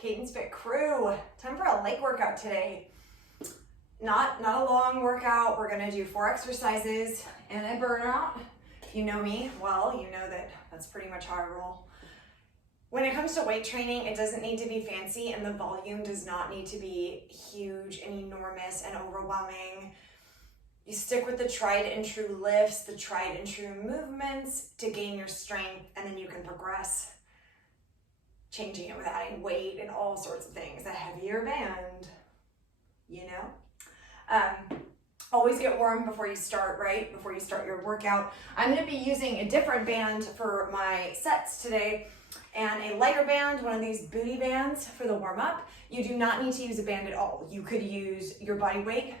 Cadence Fit crew, time for a leg workout today. Not a long workout. We're gonna do 4 exercises and a burnout. If you know me well, you know that that's pretty much how I roll. When it comes to weight training, it doesn't need to be fancy and the volume does not need to be huge and enormous and overwhelming. You stick with the tried and true lifts, the tried and true movements to gain your strength, and then you can progress, changing it with adding weight and all sorts of things. A heavier band, you know? Always get warm before you start, right? Before you start your workout. I'm gonna be using a different band for my sets today and a lighter band, one of these booty bands for the warm up. You do not need to use a band at all. You could use your body weight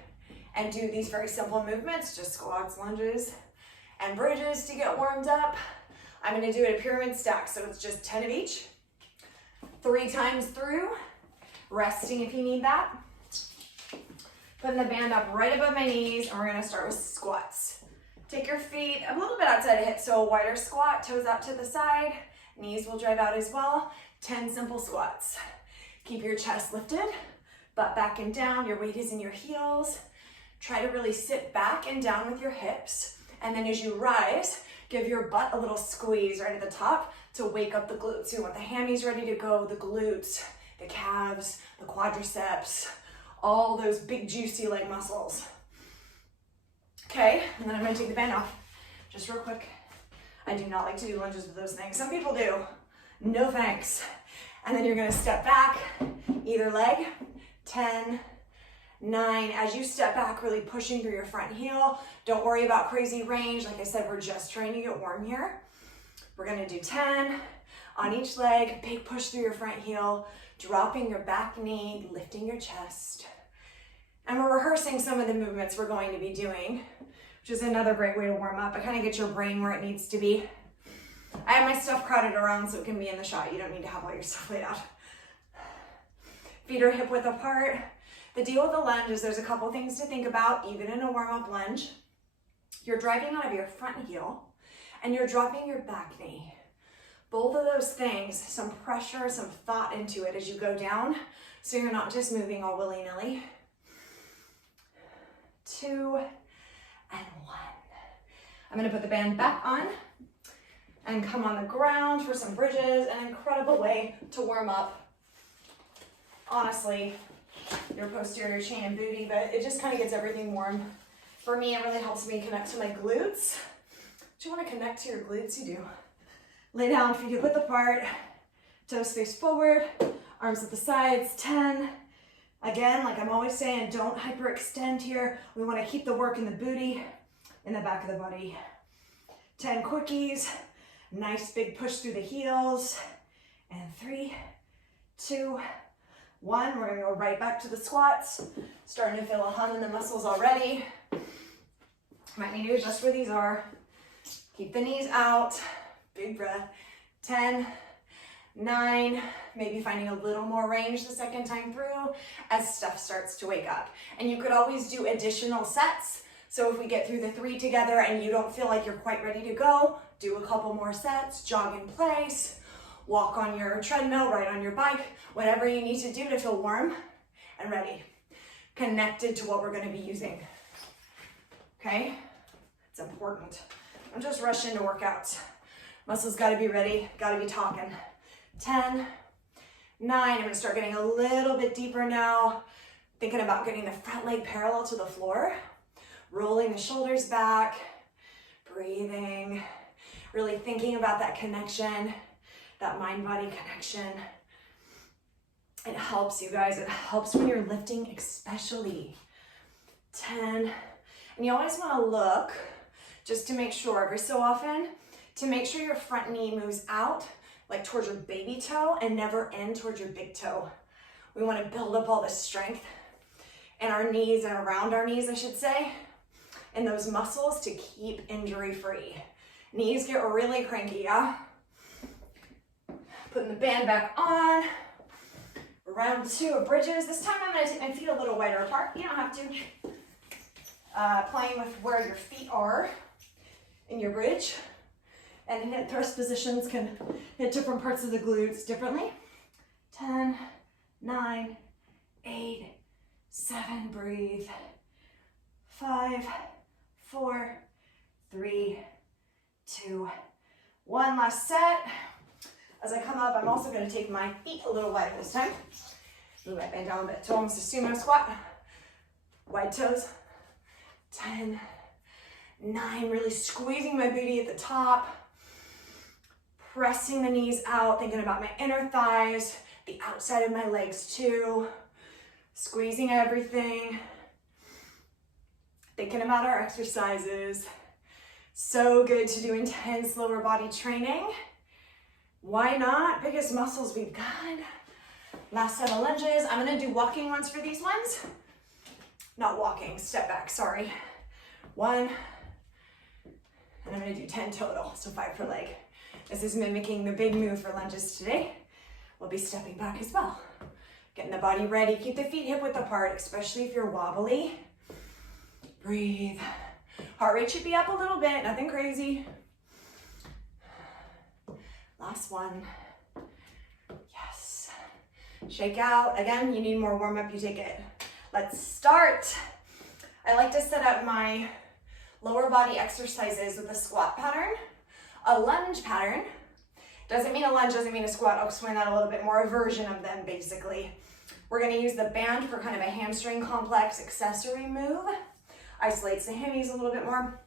and do these very simple movements, just squats, lunges, and bridges to get warmed up. I'm gonna do it a pyramid stack, so it's just 10 of each. 3 times through, resting if you need that. Putting the band up right above my knees, and we're gonna start with squats. Take your feet a little bit outside of hips, so a wider squat, toes out to the side, knees will drive out as well. 10 simple squats. Keep your chest lifted, butt back and down, your weight is in your heels. Try to really sit back and down with your hips, and then as you rise, give your butt a little squeeze right at the top to wake up the glutes. You want the hammies ready to go, the glutes, the calves, the quadriceps, all those big juicy leg muscles. Okay, and then I'm gonna take the band off, just real quick. I do not like to do lunges with those things. Some people do, no thanks. And then you're gonna step back, either leg, 10, 9, as you step back, really pushing through your front heel. Don't worry about crazy range. Like I said, we're just trying to get warm here. We're gonna do 10 on each leg, big push through your front heel, dropping your back knee, lifting your chest. And we're rehearsing some of the movements we're going to be doing, which is another great way to warm up. I kind of get your brain where it needs to be. I have my stuff crowded around so it can be in the shot. You don't need to have all your stuff laid out. Feet are hip width apart. The deal with the lunge is there's a couple things to think about, even in a warm-up lunge. You're driving out of your front heel and you're dropping your back knee. Both of those things, some pressure, some thought into it as you go down, so you're not just moving all willy-nilly. 2 and 1. I'm gonna put the band back on and come on the ground for some bridges, an incredible way to warm up, honestly, your posterior chain and booty, but it just kind of gets everything warm. For me, it really helps me connect to my glutes. Do you want to connect to your glutes? You do. Lay down, feet hip width apart, toes face forward, arms at the sides, 10. Again, like I'm always saying, don't hyperextend here. We want to keep the work in the booty, in the back of the body. 10 quickies, nice big push through the heels, and 3, 2, 1. We're gonna go right back to the squats. Starting to feel a hum in the muscles already. Might need to adjust where these are. Keep the knees out, big breath. 10, 9, maybe finding a little more range the second time through as stuff starts to wake up. And you could always do additional sets. So if we get through the 3 together and you don't feel like you're quite ready to go, do a couple more sets, jog in place, walk on your treadmill, ride on your bike, whatever you need to do to feel warm and ready, connected to what we're gonna be using, okay? It's important. Don't just rush into workouts. Muscles gotta be ready, gotta be talking. 10, 9, I'm gonna start getting a little bit deeper now, thinking about getting the front leg parallel to the floor, rolling the shoulders back, breathing, really thinking about that connection, that mind-body connection. It helps, you guys. It helps when you're lifting, especially. 10. And you always want to look, just to make sure, every so often, to make sure your front knee moves out, like towards your baby toe, and never in towards your big toe. We want to build up all this strength in our knees and around our knees, I should say, and those muscles to keep injury-free. Knees get really cranky, yeah? Putting the band back on. Round 2 of bridges. This time I'm going to take my feet a little wider apart. You don't have to. Playing with where your feet are in your bridge. And hip thrust positions can hit different parts of the glutes differently. 10, 9, 8, 7, breathe. 5, 4, 3, 2, 1. Last set. As I come up, I'm also going to take my feet a little wider this time. Move my bend down a bit to almost a sumo squat. Wide toes. 10, 9, really squeezing my booty at the top. Pressing the knees out, thinking about my inner thighs, the outside of my legs too. Squeezing everything. Thinking about our exercises. So good to do intense lower body training. Why not? Biggest muscles we've got. Last set of lunges. I'm gonna do walking ones for these ones. Not walking, step back, sorry. 1, and I'm gonna do 10 total, so 5 per leg. This is mimicking the big move for lunges today. We'll be stepping back as well. Getting the body ready. Keep the feet hip width apart, especially if you're wobbly. Breathe. Heart rate should be up a little bit, nothing crazy. Last one. Yes. Shake out. Again, you need more warm up, you take it. Let's start. I like to set up my lower body exercises with a squat pattern, a lunge pattern. Doesn't mean a lunge, doesn't mean a squat. I'll explain that a little bit more, a version of them basically. We're gonna use the band for kind of a hamstring complex accessory move. Isolates the hammies a little bit more.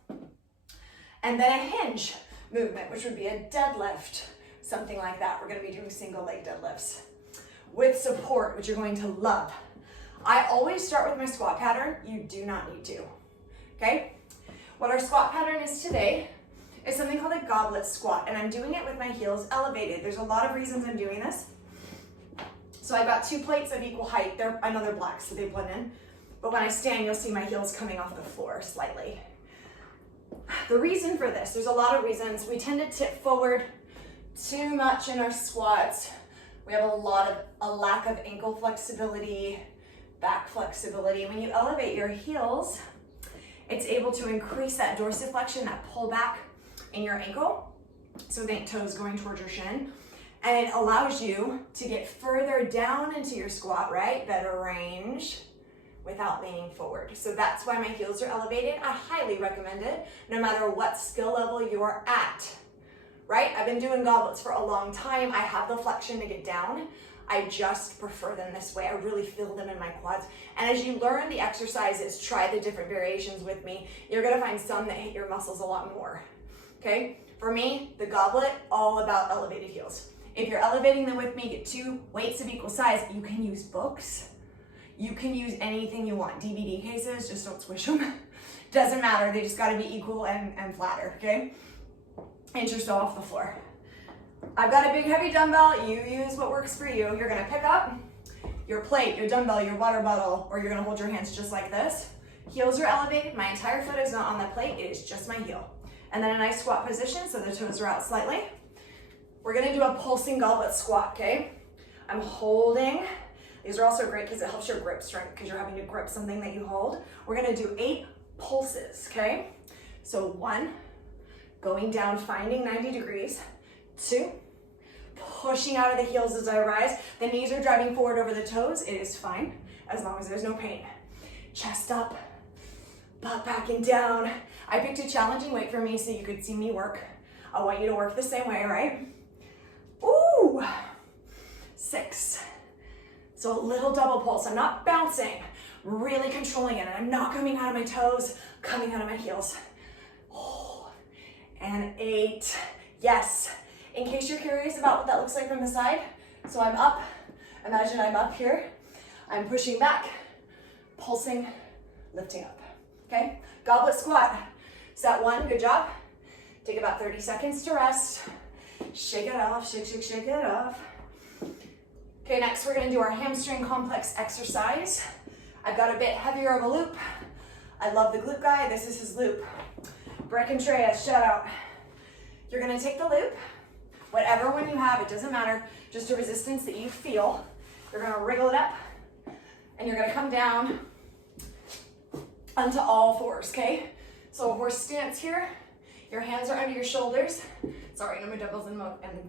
And then a hinge movement, which would be a deadlift, something like that. We're gonna be doing single leg deadlifts with support, which you're going to love. I always start with my squat pattern. You do not need to, okay? What our squat pattern is today is something called a goblet squat, and I'm doing it with my heels elevated. There's a lot of reasons I'm doing this. So I've got 2 plates of equal height. I know they're black, so they blend in. But when I stand, you'll see my heels coming off the floor slightly. The reason for this, there's a lot of reasons. We tend to tip forward too much in our squats. We have a lack of ankle flexibility, back flexibility. When you elevate your heels, it's able to increase that dorsiflexion, that pullback in your ankle. So the toes going towards your shin. And it allows you to get further down into your squat, right? Better range without leaning forward. So that's why my heels are elevated. I highly recommend it, no matter what skill level you're at, right? I've been doing goblets for a long time. I have the flexion to get down. I just prefer them this way. I really feel them in my quads. And as you learn the exercises, try the different variations with me, you're gonna find some that hit your muscles a lot more, okay? For me, the goblet, all about elevated heels. If you're elevating them with me, get 2 weights of equal size. You can use books. You can use anything you want. DVD cases, just don't squish them. Doesn't matter, they just gotta be equal and flatter, okay? Inch or so off the floor. I've got a big heavy dumbbell. You use what works for you. You're gonna pick up your plate, your dumbbell, your water bottle, or you're gonna hold your hands just like this. Heels are elevated. My entire foot is not on the plate. It is just my heel. And then a nice squat position, so the toes are out slightly. We're gonna do a pulsing goblet squat, okay? I'm holding. These are also great because it helps your grip strength because you're having to grip something that you hold. We're gonna do 8 pulses, okay? So 1, going down, finding 90 degrees. 2, pushing out of the heels as I rise. The knees are driving forward over the toes. It is fine, as long as there's no pain. Chest up, butt backing down. I picked a challenging weight for me so you could see me work. I want you to work the same way, right? Ooh, 6. So a little double pulse. I'm not bouncing, really controlling it. And I'm not coming out of my toes, coming out of my heels. Oh, and 8, yes. In case you're curious about what that looks like from the side, so I'm up, imagine I'm up here, I'm pushing back, pulsing, lifting up, okay? Goblet squat, set 1, good job. Take about 30 seconds to rest. Shake it off, shake, shake, shake it off. Okay, next we're gonna do our hamstring complex exercise. I've got a bit heavier of a loop. I love the glute guy, this is his loop. Breck and Treyas, shout out. You're gonna take the loop, whatever one you have, it doesn't matter, just a resistance that you feel. You're gonna wriggle it up, and you're gonna come down onto all 4s, okay? So a horse stance here, your hands are under your shoulders. Sorry, no more dumbbells in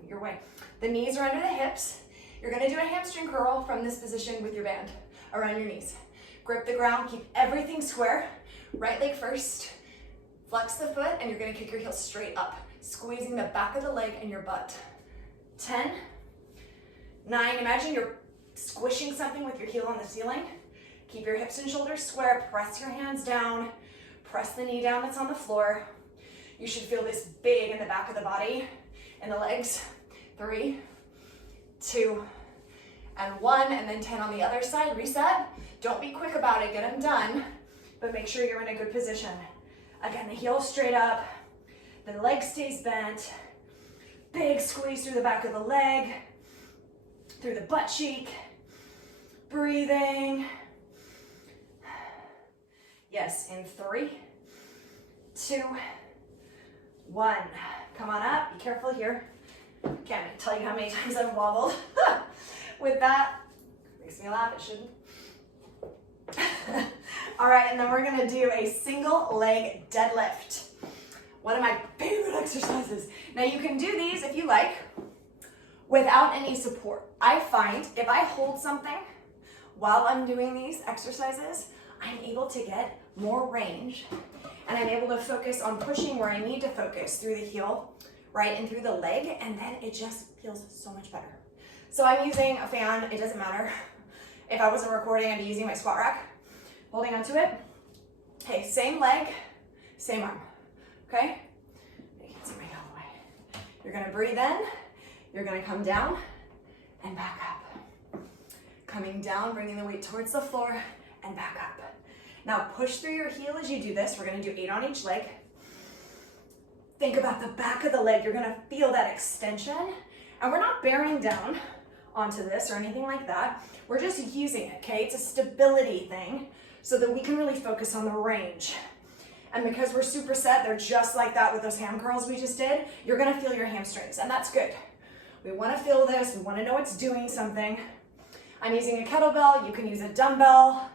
your way. The knees are under the hips. You're gonna do a hamstring curl from this position with your band around your knees. Grip the ground, keep everything square. Right leg first, flex the foot, and you're gonna kick your heels straight up, squeezing the back of the leg and your butt. 10, 9, imagine you're squishing something with your heel on the ceiling. Keep your hips and shoulders square, press your hands down, press the knee down that's on the floor. You should feel this big in the back of the body and the legs. 3, 2, and 1, and then 10 on the other side, reset. Don't be quick about it, get them done, but make sure you're in a good position. Again, the heel straight up, the leg stays bent, big squeeze through the back of the leg, through the butt cheek, breathing. Yes, in 3, 2, 1. Come on up, be careful here. Can't tell you how many times I've wobbled with that. Makes me laugh, it shouldn't. All right, and then we're gonna do a single leg deadlift. One of my favorite exercises. Now you can do these if you like without any support. I find if I hold something while I'm doing these exercises, I'm able to get more range and I'm able to focus on pushing where I need to focus through the heel, right, and through the leg, and then it just feels so much better. So I'm using a fan, it doesn't matter. If I wasn't recording, I'd be using my squat rack, holding onto it. Okay, same leg, same arm, okay? You can see my heel away. You're gonna breathe in, you're gonna come down and back up. Coming down, bringing the weight towards the floor and back up. Now push through your heel as you do this. We're gonna do 8 on each leg. Think about the back of the leg. You're gonna feel that extension. And we're not bearing down onto this or anything like that. We're just using it, okay? It's a stability thing so that we can really focus on the range. And because we're superset, they're just like that with those ham curls we just did, you're gonna feel your hamstrings, and that's good. We wanna feel this, we wanna know it's doing something. I'm using a kettlebell, you can use a dumbbell.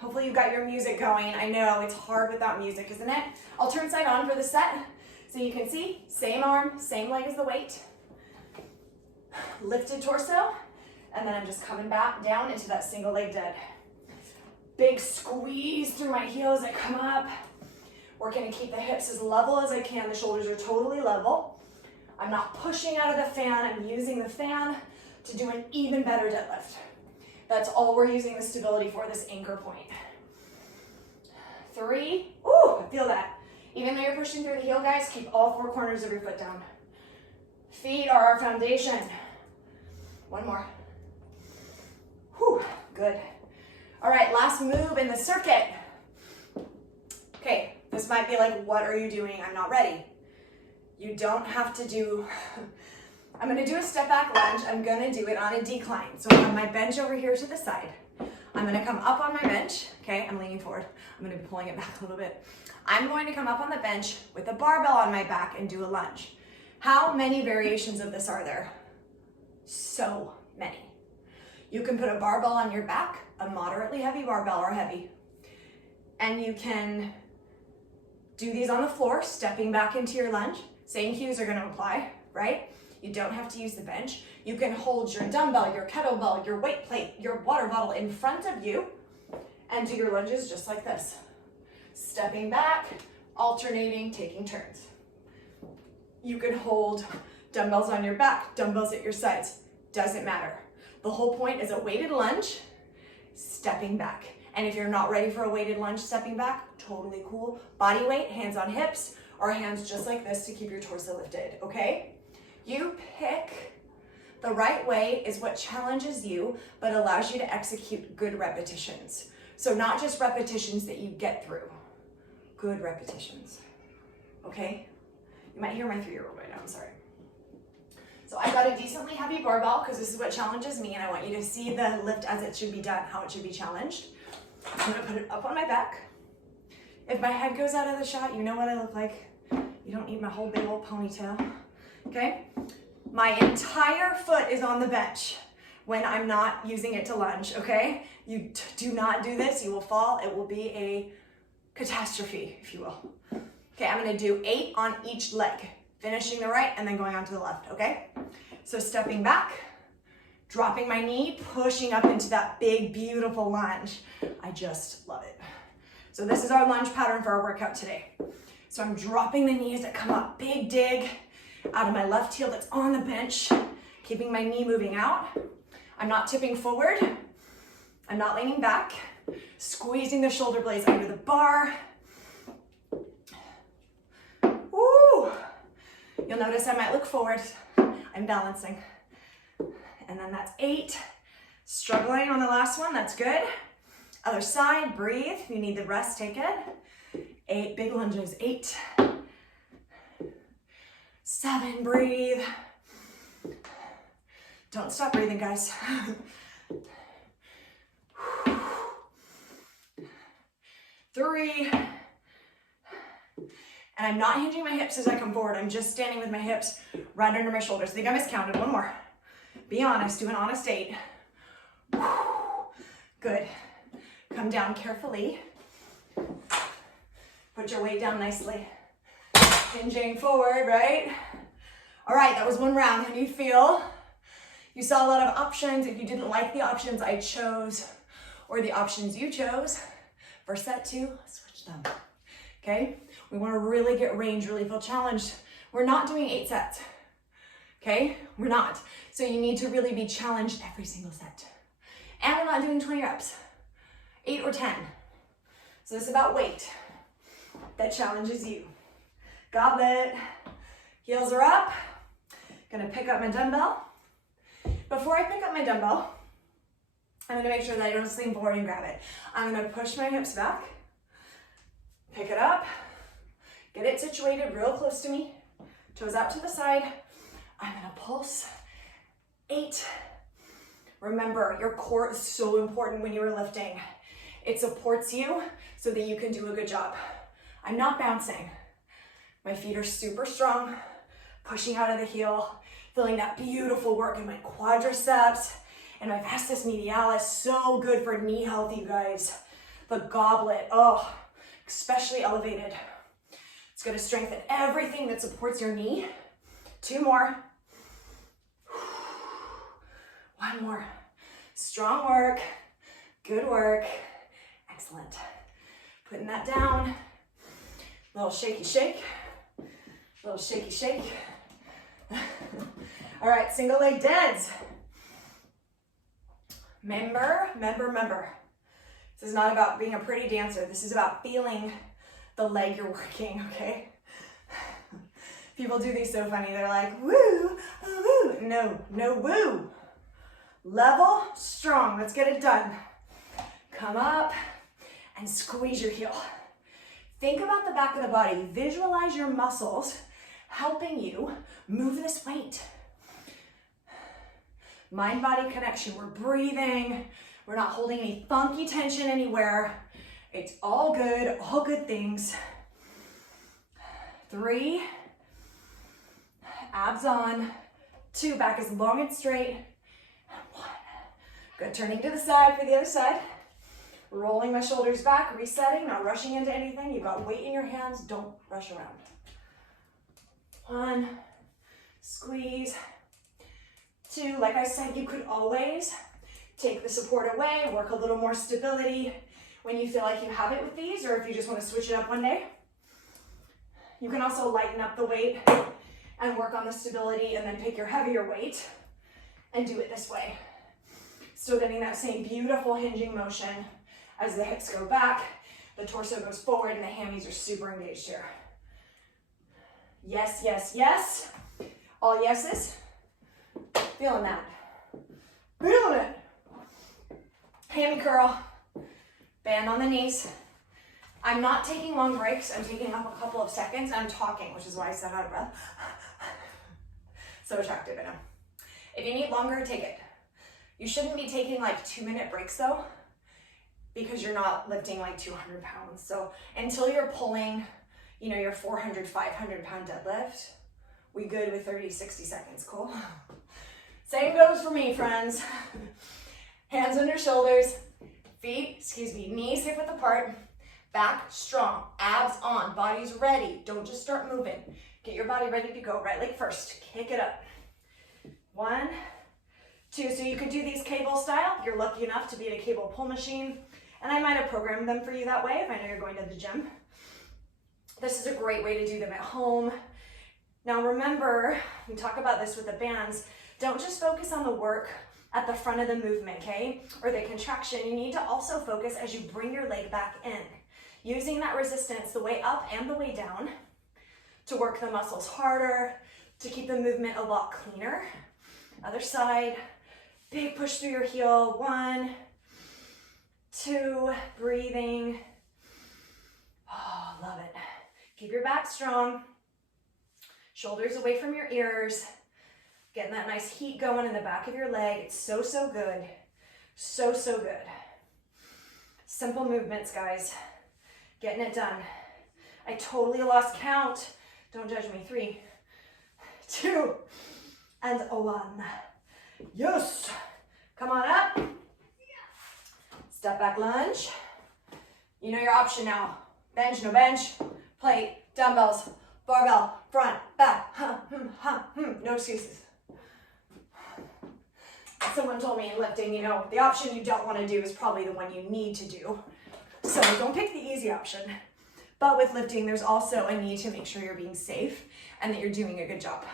Hopefully you got your music going. I know it's hard without music, isn't it? I'll turn side on for the set so you can see, same arm, same leg as the weight. Lifted torso, and then I'm just coming back down into that single leg dead. Big squeeze through my heel as I come up. Working to keep the hips as level as I can. The shoulders are totally level. I'm not pushing out of the fan. I'm using the fan to do an even better deadlift. That's all we're using the stability for, this anchor point. 3, ooh, I feel that. Even though you're pushing through the heel, guys, keep all 4 corners of your foot down. Feet are our foundation. 1 more. Whew, good. All right, last move in the circuit. Okay, this might be like, what are you doing? I'm not ready. You don't have to do, I'm gonna do a step back lunge. I'm gonna do it on a decline. So on my bench over here to the side, I'm gonna come up on my bench. Okay, I'm leaning forward. I'm gonna be pulling it back a little bit. I'm going to come up on the bench with a barbell on my back and do a lunge. How many variations of this are there? So many. You can put a barbell on your back, a moderately heavy barbell or heavy, and you can do these on the floor, stepping back into your lunge. Same cues are gonna apply, right? You don't have to use the bench. You can hold your dumbbell, your kettlebell, your weight plate, your water bottle in front of you and do your lunges just like this. Stepping back, alternating, taking turns. You can hold dumbbells on your back, dumbbells at your sides, doesn't matter. The whole point is a weighted lunge, stepping back. And if you're not ready for a weighted lunge, stepping back, totally cool. Body weight, hands on hips, or hands just like this to keep your torso lifted, okay? You pick the right way is what challenges you, but allows you to execute good repetitions. So not just repetitions that you get through, good repetitions, okay? You might hear my 3-year-old right now, I'm sorry. So I got a decently heavy barbell because this is what challenges me, and I want you to see the lift as it should be done, how it should be challenged. I'm gonna put it up on my back. If my head goes out of the shot, you know what I look like. You don't need my whole big old ponytail, okay? My entire foot is on the bench when I'm not using it to lunge, okay? You do not do this, you will fall. It will be a catastrophe, if you will. Okay, I'm gonna do 8 on each leg, finishing the right and then going on to the left, okay? So stepping back, Dropping my knee, pushing up into that big, beautiful lunge. I just love it. So this is our lunge pattern for our workout today. So I'm dropping the knees that come up, big dig out of my left heel that's on the bench, keeping my knee moving out. I'm not tipping forward. I'm not leaning back. Squeezing the shoulder blades under the bar. Woo! You'll notice I might look forward. I'm balancing. And then that's 8. Struggling on the last one, that's good. Other side, breathe. If you need the rest, take it. 8 big lunges, 8. 7, breathe. Don't stop breathing, guys. 3. And I'm not hinging my hips as I come forward. I'm just standing with my hips right under my shoulders. I think I miscounted. 1 more. Be honest, do an honest 8. Good. Come down carefully. Put your weight down nicely. Hinging forward, right? All right, that was 1 round. How do you feel? You saw a lot of options. If you didn't like the options I chose or the options you chose, for set 2, switch them, okay? We wanna really get range, really feel challenged. We're not doing 8 sets, okay? We're not. So you need to really be challenged every single set. And we're not doing 20 reps, 8 or 10. So this is about weight that challenges you. Goblet, heels are up. Gonna pick up my dumbbell. Before I pick up my dumbbell, I'm gonna make sure that I don't lean forward and grab it. I'm gonna push my hips back, pick it up, get it situated real close to me, toes out to the side. I'm gonna pulse. 8. Remember, your core is so important when you're lifting. It supports you so that you can do a good job. I'm not bouncing. My feet are super strong, pushing out of the heel, feeling that beautiful work in my quadriceps and my vastus medialis. So good for knee health, you guys. The goblet, oh, especially elevated. It's gonna strengthen everything that supports your knee. 2 more. 1 more. Strong work, good work, excellent. Putting that down. Little shaky shake, little shaky shake. All right, single leg deads. Remember. This is not about being a pretty dancer. This is about feeling the leg you're working, okay? People do these so funny. They're like, woo, woo. No woo. Level, strong. Let's get it done. Come up and squeeze your heel. Think about the back of the body. Visualize your muscles helping you move this weight. Mind-body connection. We're breathing. We're not holding any funky tension anywhere. It's all good things. 3. Abs on. 2, back as long and straight. 1. Good, turning to the side for the other side. Rolling my shoulders back, resetting, not rushing into anything. You've got weight in your hands, don't rush around. 1, squeeze. 2, like I said, you could always take the support away, work a little more stability when you feel like you have it with these, or if you just want to switch it up one day. You can also lighten up the weight and work on the stability and then pick your heavier weight and do it this way. Still getting that same beautiful hinging motion as the hips go back, the torso goes forward, and the hammies are super engaged here. Yes, yes, yes. All yeses. Feeling that. Feeling it. Hammy curl. Band on the knees. I'm not taking long breaks. I'm taking up a couple of seconds. I'm talking, which is why I said out of breath. So attractive, I know. If you need longer, take it. You shouldn't be taking like 2-minute breaks though, because you're not lifting like 200 pounds. So until you're pulling, you know, your 400, 500 pound deadlift, we good with 30, 60 seconds, cool? Same goes for me, friends. Hands under shoulders, feet, knees hip width apart, back strong, abs on, body's ready. Don't just start moving. Get your body ready to go. Right leg first, kick it up. 1, 2. So you could do these cable style if you're lucky enough to be at a cable pull machine. And I might have programmed them for you that way if I know you're going to the gym. This is a great way to do them at home. Now remember, we talk about this with the bands, don't just focus on the work at the front of the movement, okay? Or the contraction. You need to also focus as you bring your leg back in, using that resistance the way up and the way down to work the muscles harder, to keep the movement a lot cleaner. Other side, big push through your heel. 1, 2, breathing. Oh, love it. Keep your back strong. Shoulders away from your ears. Getting that nice heat going in the back of your leg. It's so, so good. So, so good. Simple movements, guys. Getting it done. I totally lost count. Don't judge me. 3, 2, and 1. Yes. Come on up. Step back lunge. You know your option now. Bench, no bench. Plate, dumbbells, barbell, front, back. No excuses. Someone told me in lifting, you know, the option you don't want to do is probably the one you need to do. So don't pick the easy option. But with lifting, there's also a need to make sure you're being safe and that you're doing a good job.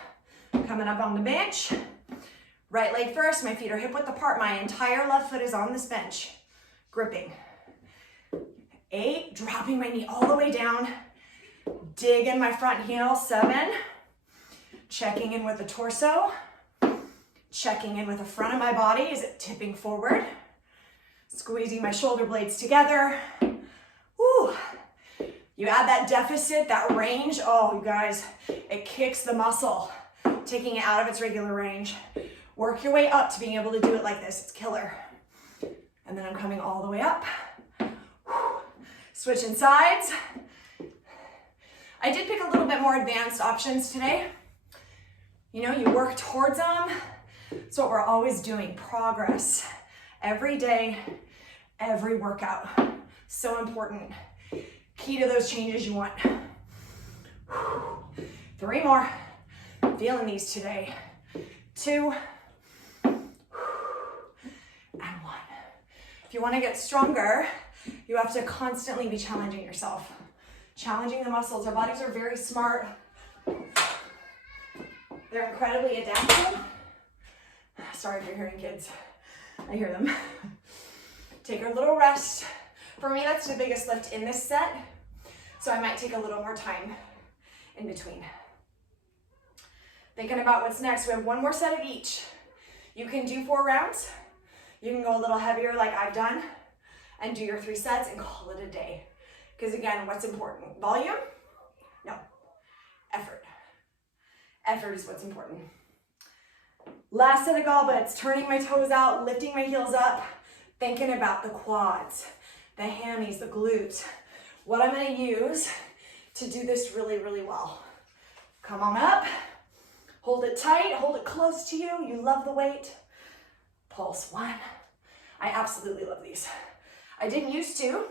Coming up on the bench. Right leg first, my feet are hip width apart. My entire left foot is on this bench. Gripping. 8, dropping my knee all the way down. Dig in my front heel. 7. Checking in with the torso. Checking in with the front of my body. Is it tipping forward? Squeezing my shoulder blades together. Woo. You add that deficit, that range. Oh, you guys, it kicks the muscle, taking it out of its regular range. Work your way up to being able to do it like this. It's killer. And then I'm coming all the way up. Switching sides. I did pick a little bit more advanced options today. You know, you work towards them. It's what we're always doing. Progress. Every day, every workout. So important. Key to those changes you want. 3 more. Feeling these today. 2. And 1. If you want to get stronger, you have to constantly be challenging yourself. Challenging the muscles. Our bodies are very smart. They're incredibly adaptive. Sorry if you're hearing kids. I hear them. Take a little rest. For me, that's the biggest lift in this set. So I might take a little more time in between. Thinking about what's next. We have 1 more set of each. You can do 4 rounds. You can go a little heavier like I've done and do your 3 sets and call it a day. Because again, what's important? Volume? No. Effort. Effort is what's important. Last set of goblets, turning my toes out, lifting my heels up, thinking about the quads, the hammies, the glutes. What I'm gonna use to do this really, really well. Come on up, hold it tight, hold it close to you. You love the weight. Pulse 1. I absolutely love these. I didn't used to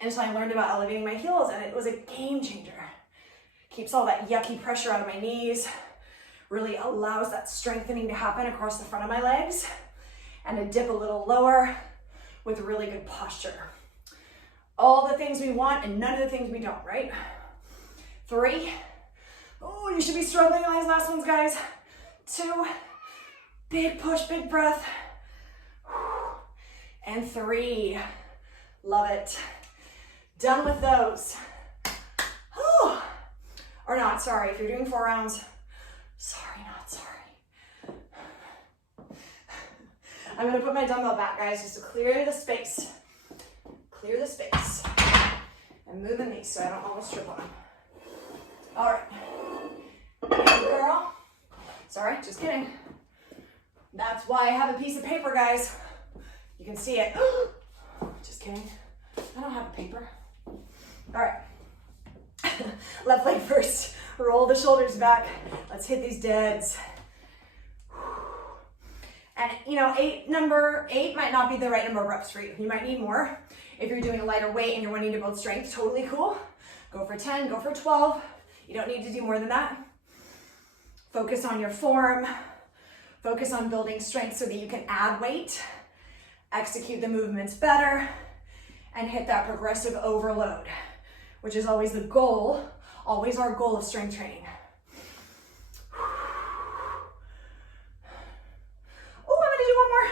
until I learned about elevating my heels, and it was a game changer. Keeps all that yucky pressure out of my knees, really allows that strengthening to happen across the front of my legs, and to dip a little lower with really good posture. All the things we want and none of the things we don't, right? 3. Oh, you should be struggling on these last ones, guys. 2. Big push, big breath. And 3. Love it. Done with those. Or not, sorry. If you're doing 4 rounds, sorry, not sorry. I'm gonna put my dumbbell back, guys, just to clear the space. Clear the space. I'm moving these so I don't almost trip on them. All right. Hey, girl. Sorry, just kidding. That's why I have a piece of paper, guys. You can see it. Just kidding. I don't have a paper. All right. Left leg first. Roll the shoulders back. Let's hit these deads. And you know, number 8 might not be the right number of reps for you. You might need more. If you're doing a lighter weight and you're wanting to build strength, totally cool. Go for 10, go for 12. You don't need to do more than that. Focus on your form. Focus on building strength so that you can add weight, execute the movements better, and hit that progressive overload, which is always the goal, always our goal of strength training. Oh, I'm gonna do one more.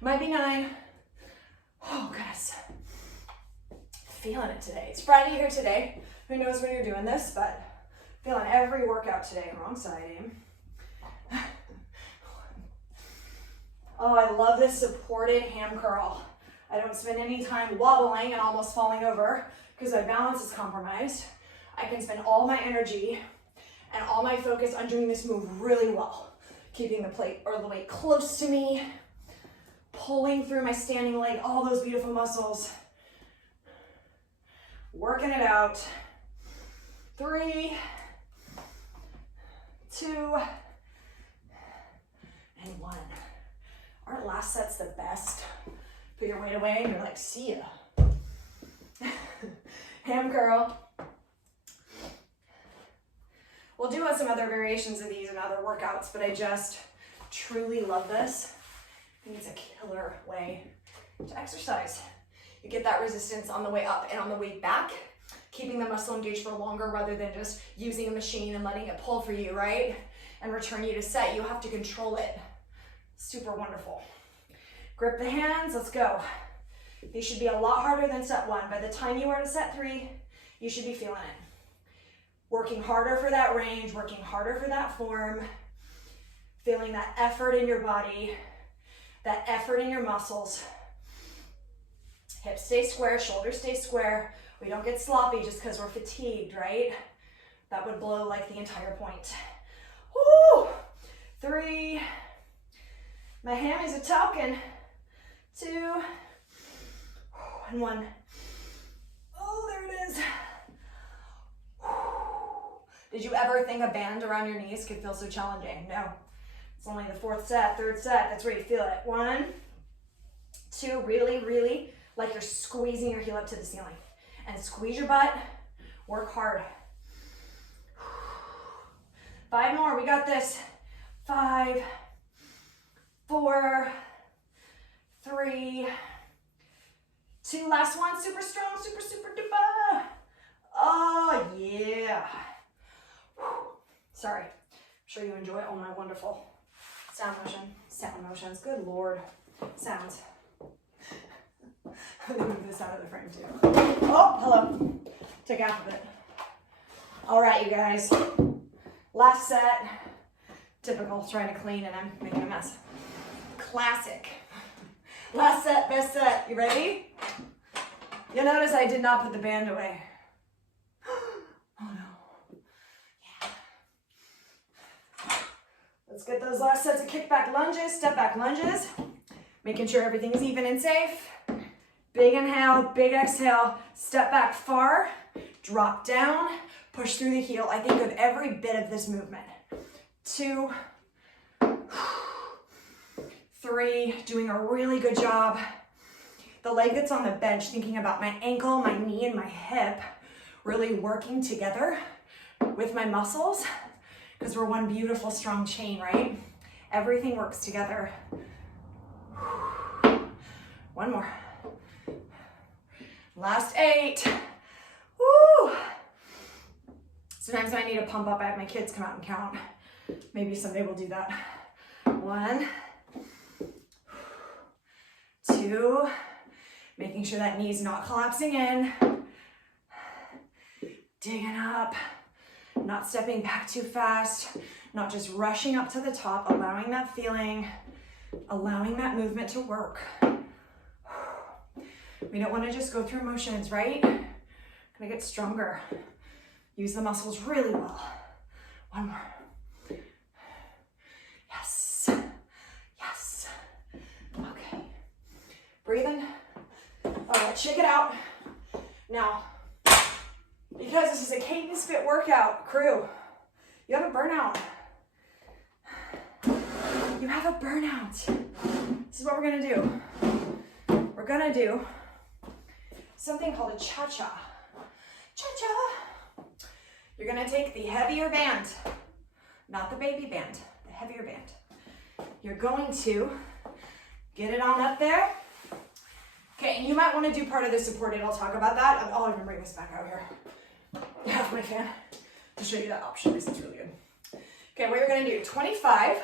Might be 9. Oh, goodness. Feeling it today. It's Friday here today. Who knows when you're doing this, but feeling every workout today. Wrong side, aim. Oh, I love this supported ham curl. I don't spend any time wobbling and almost falling over because my balance is compromised. I can spend all my energy and all my focus on doing this move really well. Keeping the plate or the weight close to me, pulling through my standing leg, all those beautiful muscles. Working it out. 3, 2, and 1. Our last set's the best. Put your weight away and you're like, see ya. Ham curl. We'll do some other variations of these and other workouts, but I just truly love this. I think it's a killer way to exercise. You get that resistance on the way up and on the way back, keeping the muscle engaged for longer rather than just using a machine and letting it pull for you, right? And return you to set. You have to control it. Super wonderful. Grip the hands, let's go. These should be a lot harder than set 1. By the time you are to set 3, you should be feeling it. Working harder for that range, working harder for that form, feeling that effort in your body, that effort in your muscles. Hips stay square, shoulders stay square. We don't get sloppy just because we're fatigued, right? That would blow like the entire point. Woo! 3. My hammies are talking. 2. And 1. Oh, there it is. Did you ever think a band around your knees could feel so challenging? No. It's only the 4th set, 3rd set. That's where you feel it. 1, 2, really, really like you're squeezing your heel up to the ceiling. And squeeze your butt. Work hard. 5 more. We got this. 5, 4, 3, 2. Last one. Super strong. Super, super duper. Oh, yeah. Sorry. I'm sure you enjoy all my wonderful sound motions. Good Lord. Sounds. I'm gonna move this out of the frame too. Oh, hello. Took half of it. All right, you guys. Last set. Typical, trying to clean and I'm making a mess. Classic. Last set, best set. You ready? You'll notice I did not put the band away. Oh no. Yeah. Let's get those last sets of kickback lunges, step back lunges. Making sure everything is even and safe. Big inhale, big exhale, step back far, drop down, push through the heel. I think of every bit of this movement. 2, 3, doing a really good job. The leg that's on the bench, thinking about my ankle, my knee, and my hip, really working together with my muscles, because we're one beautiful, strong chain, right? Everything works together. 1 more. Last 8. Woo! Sometimes I need to pump up. I have my kids come out and count. Maybe someday we'll do that. 1, 2. Making sure that knee's not collapsing in. Digging up. Not stepping back too fast. Not just rushing up to the top. Allowing that feeling. Allowing that movement to work. We don't want to just go through motions, right? Gonna get stronger. Use the muscles really well. 1 more. Yes. Yes. Okay. Breathing. All right, check it out. Now, because this is a cadence fit workout, crew, you have a burnout. You have a burnout. This is what we're gonna do. We're gonna do something called a cha-cha. Cha-cha. You're gonna take the heavier band, not the baby band, the heavier band. you're going to get it on up there. Okay, and you might want to do part of the supported. I'll talk about that. I'll even bring this back out here. I have my fan to show you that option because it's really good. Okay, what you're going to do, 25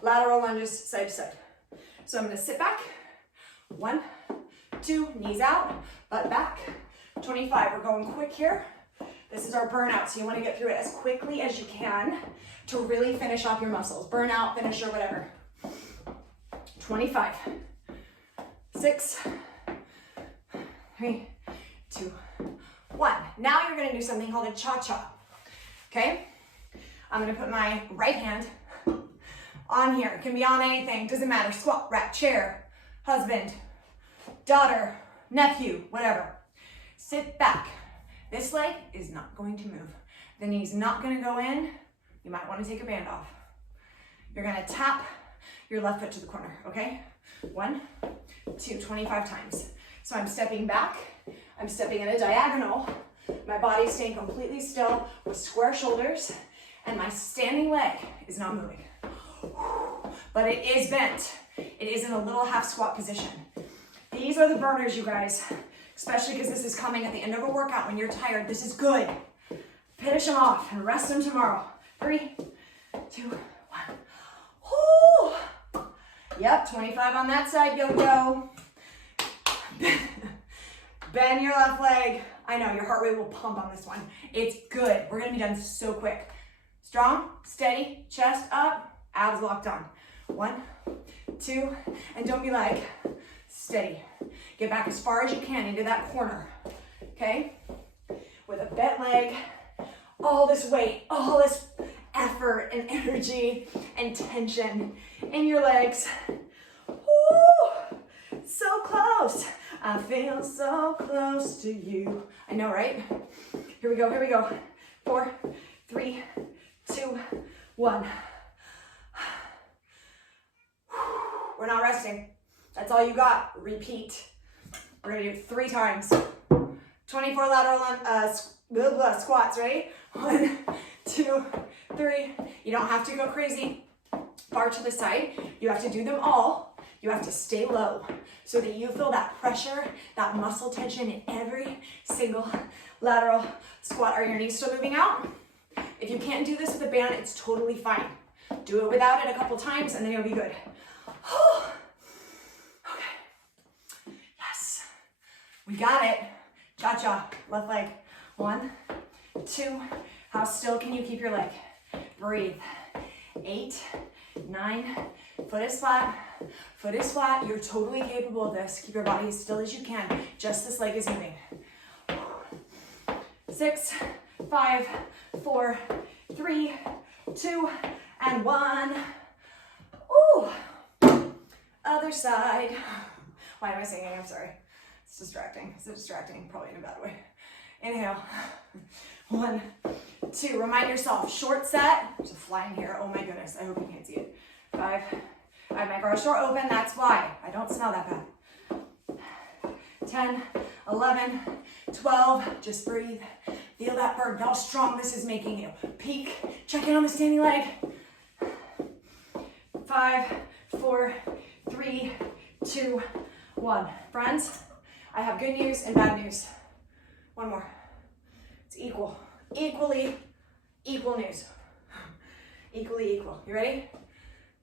lateral lunges side to side. So I'm going to sit back, 1, 2, knees out, butt back, 25. We're going quick here. This is our burnout, so you want to get through it as quickly as you can to really finish off your muscles. Burnout, finisher, whatever. 25, 6, 3, 2, 1. Now you're going to do something called a cha-cha, okay? I'm going to put my right hand on here. It can be on anything, doesn't matter. Squat, rack, chair, husband, daughter, nephew, whatever. Sit back. This leg is not going to move. The knee's not going to go in. You might want to take a band off. You're going to tap your left foot to the corner, okay? 1, 2, 25 times. So I'm stepping back. I'm stepping in a diagonal. My body's staying completely still with square shoulders, and my standing leg is not moving. But it is bent. It is in a little half squat position. These are the burners, you guys, especially because this is coming at the end of a workout when you're tired. This is good. Finish them off and rest them tomorrow. 3, 2, 1. Woo! Yep, 25 on that side, yo-yo. Bend your left leg. I know, your heart rate will pump on this one. It's good. We're gonna be done so quick. Strong, steady, chest up, abs locked on. 1, 2, and don't be like, steady. Get back as far as you can into that corner, okay? With a bent leg, all this weight, all this effort and energy and tension in your legs. Woo! So close. I feel so close to you. I know, right? Here we go, here we go. 4, 3, 2, 1. We're not resting. That's all you got. Repeat. We're gonna do 3 times. 24 lateral squats, ready? 1, 2, 3. You don't have to go crazy far to the side. You have to do them all. You have to stay low so that you feel that pressure, that muscle tension in every single lateral squat. Are your knees still moving out? If you can't do this with a band, it's totally fine. Do it without it a couple times and then you'll be good. Okay. Yes. We got it. Cha-cha. Left leg. 1, 2. How still can you keep your leg? Breathe. 8, 9. Foot is flat. Foot is flat. You're totally capable of this. Keep your body as still as you can. Just this leg is moving. 6, 5, 4, 3, 2, and 1. Ooh. Other side. Why am I singing? I'm sorry. It's distracting. It's distracting, probably in a bad way. Inhale. 1, 2. Remind yourself, short set. There's a fly in here. Oh my goodness. I hope you can't see it. 5. I have my garage door open. That's why. I don't smell that bad. 10, 11, 12. Just breathe. Feel that burn. How strong this is making you. Peak. Check in on the standing leg. 5, 4, 3, 2, 1. Friends, I have good news and bad news. One more. It's equal. Equal news. Equally equal. You ready?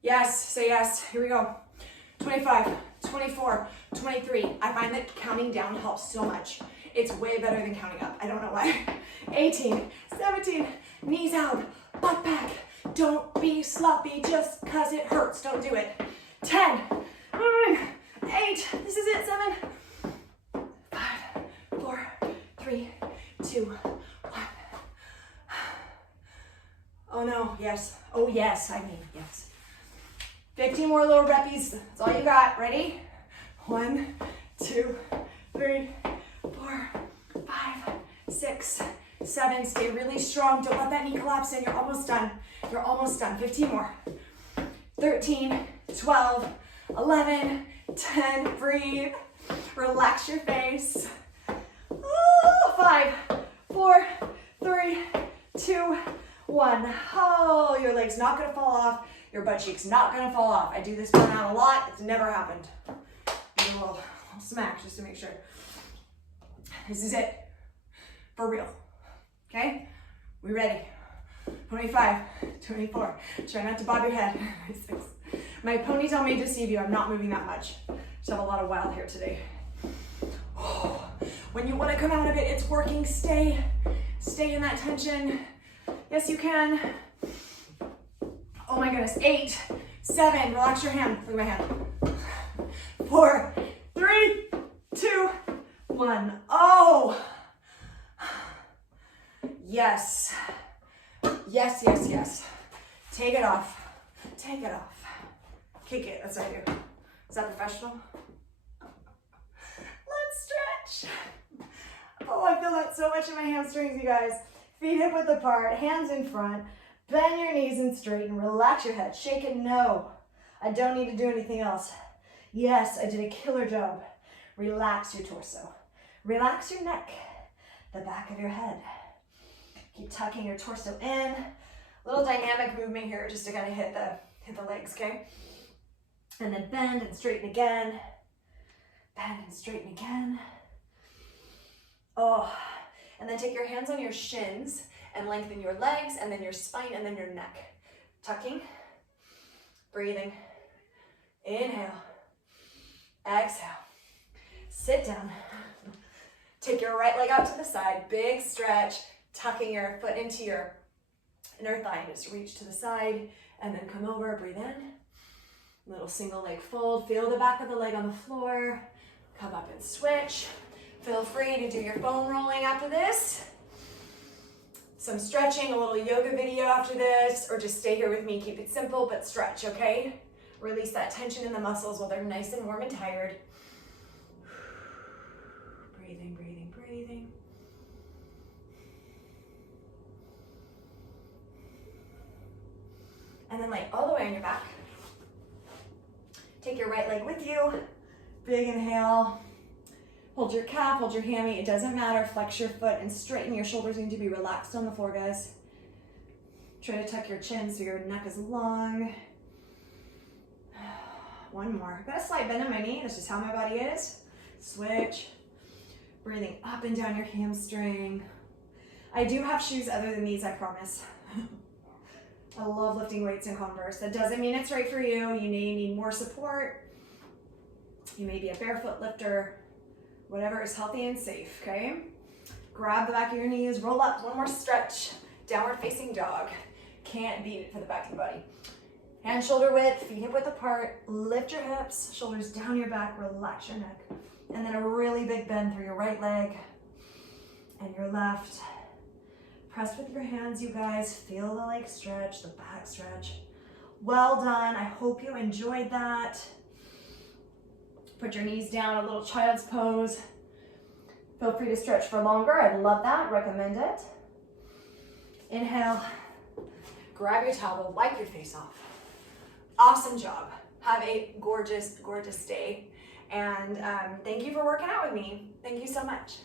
Yes, say yes. Here we go. 25, 24, 23. I find that counting down helps so much. It's way better than counting up. I don't know why. 18, 17, knees out, butt back. Don't be sloppy just cause it hurts. Don't do it. 10, 9, 8, this is it, 7, 5, 4, 3, 2, 1. Oh no, yes. Oh yes, I mean yes. 15 more little reppies. That's all you got. Ready? 1, 2, 3, 4, 5, 6, 7. Stay really strong. Don't let that knee collapse in. You're almost done. You're almost done. 15 more. 13, 12, 11, 10. Breathe. Relax your face. 5, 4, 3, 2, 1. Oh, your leg's not gonna fall off. Your butt cheek's not gonna fall off. I do this burnout a lot. It's never happened. Give it a little smack just to make sure. This is it. For real. Okay? We ready? 25, 24. Try not to bob your head. 26. My ponytail may deceive you. I'm not moving that much. Just have a lot of wild hair today. When you want to come out of it, it's working. Stay in that tension. Yes, you can. Oh my goodness. 8, 7. Relax your hand. Look at my hand. 4, 3, 2, 1. Oh. Yes. Yes, yes, yes. Take it off. Take it off. Kick it. That's what I do. Is that professional? Let's stretch. Oh, I feel that so much in my hamstrings, you guys. Feet hip width apart, hands in front. Bend your knees and straighten. Relax your head. Shake it. No. I don't need to do anything else. Yes, I did a killer job. Relax your torso. Relax your neck. The back of your head. Keep tucking your torso in. Little dynamic movement here just to kind of hit the legs, okay? And then bend and straighten again. Bend and straighten again. Oh, and then take your hands on your shins and lengthen your legs and then your spine and then your neck. Tucking, breathing. Inhale, exhale. Sit down. Take your right leg out to the side, big stretch, tucking your foot into your inner thigh. Just reach to the side and then come over, breathe in. Little single leg fold, feel the back of the leg on the floor. Come up and switch. Feel free to do your foam rolling after this. Some stretching, a little yoga video after this, or just stay here with me. Keep it simple, but stretch, okay? Release that tension in the muscles while they're nice and warm and tired. Breathing, breathing, breathing. And then lay all the way on your back. Take your right leg with you. Big inhale. Hold your calf, hold your hammy. It doesn't matter. Flex your foot and straighten. Your shoulders need to be relaxed on the floor, guys. Try to tuck your chin so your neck is long. One more. I've got a slight bend in my knee. That's just how my body is. Switch. Breathing up and down your hamstring. I do have shoes other than these, I promise. I love lifting weights in Converse. That doesn't mean it's right for you. You may need more support. You may be a barefoot lifter. Whatever is healthy and safe, okay? Grab the back of your knees, roll up, one more stretch. Downward facing dog. Can't beat it for the back of the body. Hand shoulder width, feet hip width apart. Lift your hips, shoulders down your back, relax your neck. And then a really big bend through your right leg and your left. Press with your hands, you guys. Feel the leg stretch, the back stretch. Well done. I hope you enjoyed that. Put your knees down, a little child's pose. Feel free to stretch for longer. I'd love that. Recommend it. Inhale. Grab your towel, wipe your face off. Awesome job. Have a gorgeous, gorgeous day. And thank you for working out with me. Thank you so much.